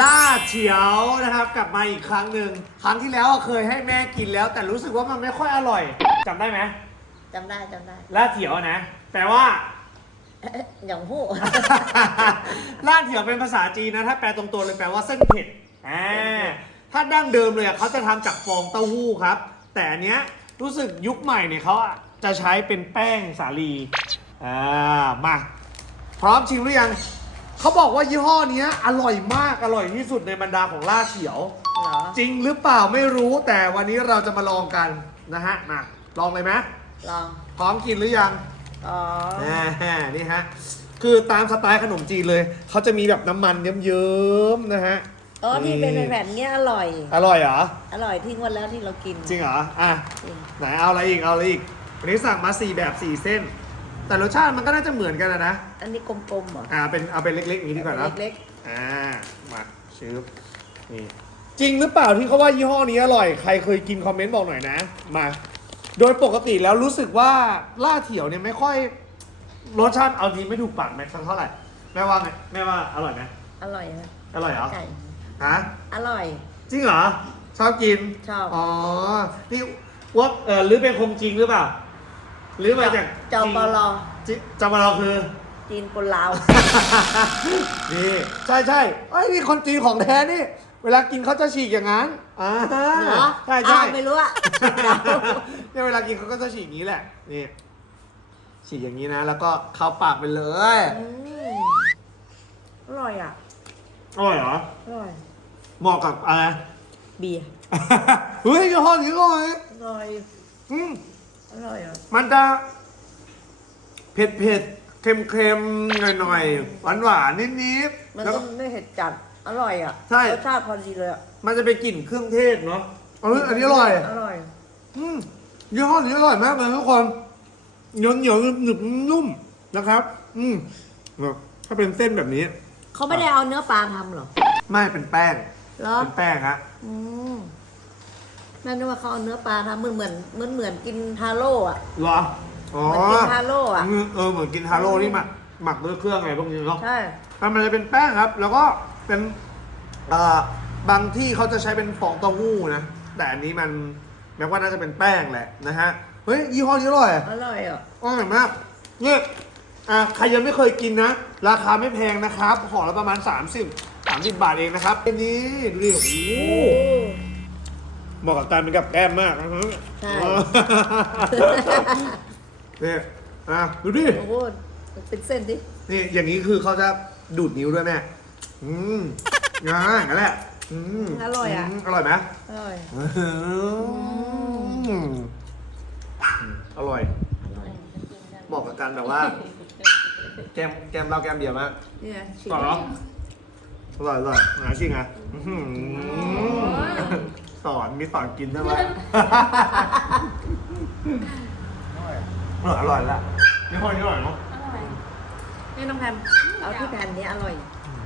ล่าเฉียวนะครับกลับมาอีกครั้งหนึ่งครั้งที่แล้วเคยให้แม่กินแล้ว แต่รู้สึกว่ามันไม่ค่อยอร่อยจำได้ไหมจำได้จำได้ ล่าเฉียวนะ แปลว่าเอ๊ะอย่างหู้ ล่าเถียวเป็นภาษาจีนนะถ้าแปลตรงตัวเลยแปลว่าเส้นเผ็ดอ่าถ้าดั้งเดิมเลยอะเขาจะทำจากฟองเต้าหู้ครับ แต่อันเนี้ยรู้สึกยุคใหม่เนี่ยเขาอะจะใช้เป็นแป้งสาลีอ่ามาพร้อมชิมหรือยัง เขาบอกว่ายี่ห้อเนี้ยอร่อยมากอร่อยที่สุดในบรรดาของล่าเฉียว เหรอ จริงหรือเปล่าไม่รู้แต่วันนี้เราจะมาลองกันนะฮะมาลองเลยไหมลอง พร้อมกินหรือยังอ๋อ อ่านี่ฮะคือตามสไตล์ขนมจีนเลยเขาจะมีแบบน้ำมันเยิ้มๆนะฮะอ๋อที่เป็นแผ่นๆเนี้ยอร่อย อร่อยเหรออร่อยที่งวันแล้วที่เรากินจริงเหรออะจริงไหนเอาอะไรอีกเอาอะไรอีกวันนี้สั่งมา4แบบ4เส้น แต่รสชาติมันก็น่าจะเหมือนกันนะนะ อันนี้กลมๆเหรออ่าเป็นเอาเป็นเล็กๆอย่างนี้ดีกว่านะเล็กอ่ามาชืบนี่จริงหรือเปล่าที่เขาว่ายี่ห้อนี้อร่อยใครเคยกินคอมเมนต์บอกหน่อยนะมา โดยปกติแล้วรู้สึกว่าล่าเถียวเนี่ยไม่ค่อยรสชาติเอาจริงไม่ถูกปากแม็กซ์สักเท่าไหร่แม่ว่าไงแม่ว่าอร่อยไหมๆอร่อยนะอร่อยเหรอไก่ฮะอร่อย จริงเหรอชอบกินชอบ อ๋อนี่ว่าเออหรือเป็นคงจริงหรือเปล่า หรือมาจากจอปลอจิจอปลอคือ จีนปนลาว นี่ใช่ใช่ไอ้ยนี่คนจีนของแท้นี่ เวลากินเขาจะฉีกอย่างนั้นอ่าเหรอใช่ใช่อ้าวไม่รู้อะเนี่ยเวลากินเขาก็จะฉีกอย่างนี้แหละนี่ฉีกอย่างนี้นะ แล้วก็เข้าปากไปเลยอืมอร่อยอะ อร่อยเหรออร่อย เหมาะกับอะไร เบียร์ เฮ้ยยี่ห้อนี้ก็เลยอร่อย อืม อร่อยอะมันจะเผ็ดเผ็ดเค็มเค็มหน่อยหน่อยหวานหวานนิดนิดๆมันแล้วก็ก็ ไม่เผ็ดจัด อร่อยอะใช่ รสชาติพอดีเลยอะมันจะไปกลิ่นเครื่องเทศเนาะเอออันนี้อร่อย อร่อย อืมยี่ห้อนี้อร่อยมากเลยทุกคนเหนียวเหนียวหนึบๆนุ่มนะครับ อืมแบบถ้าเป็นเส้นแบบนี้ เขาไม่ได้เอาเนื้อปลาทำหรอไม่เป็นแป้ง เหรอเป็นแป้งฮะ อืม แม่นึกว่าเขาเอาเนื้อปลาทำเหมือนเหมือนเหมือนเหมือนกินทาโร่อะเหรอ อ๋อเหมือนกินทาโร่อะอืมเออเหมือนกินทาโร่ที่หมักหมักด้วยเครื่องไงพวกนี้เนาะใช่มันมันจะเป็นแป้งครับ แล้วก็เป็นเอ่อบางที่เขาจะใช้เป็นฟองเต้าหู้นะ แต่อันนี้มันแม้ว่าน่าจะเป็นแป้งแหละนะฮะ เฮ้ยยี่ห้อนี้อร่อยอร่อยอะอร่อยมากเนี่ยอะใครยังไม่เคยกินนะ ราคาไม่แพงนะครับห่อละประมาณ 30 30 บาทเองนะครับอันนี้ดูดิโอ้โห เหมาะกับการเป็นกับแก้มมากนะฮะใช่ เนี่ยอะดูดิ โอ้โหเป็นเส้นดินี่อย่างนี้คือเขาจะดูดนิ้วด้วยแม่ อืมง่ายอย่างนั้นแหละอืมอร่อยอะ มอร่อยไหมอร่อยอืมอร่อย เหมาะกับการแบบว่า แกมแกมเราแกมเดียวมากเนี่ยชิมต่อเหรออร่อยอร่อยหาจริงอะอื้อหือ สอนมีสอนกินด้วยมั้ยอร่อยอร่อยละนี่ห้อยนี่อร่อยเนาะนี่น้องแพมเอาที่แผ่นนี้อร่อย อืม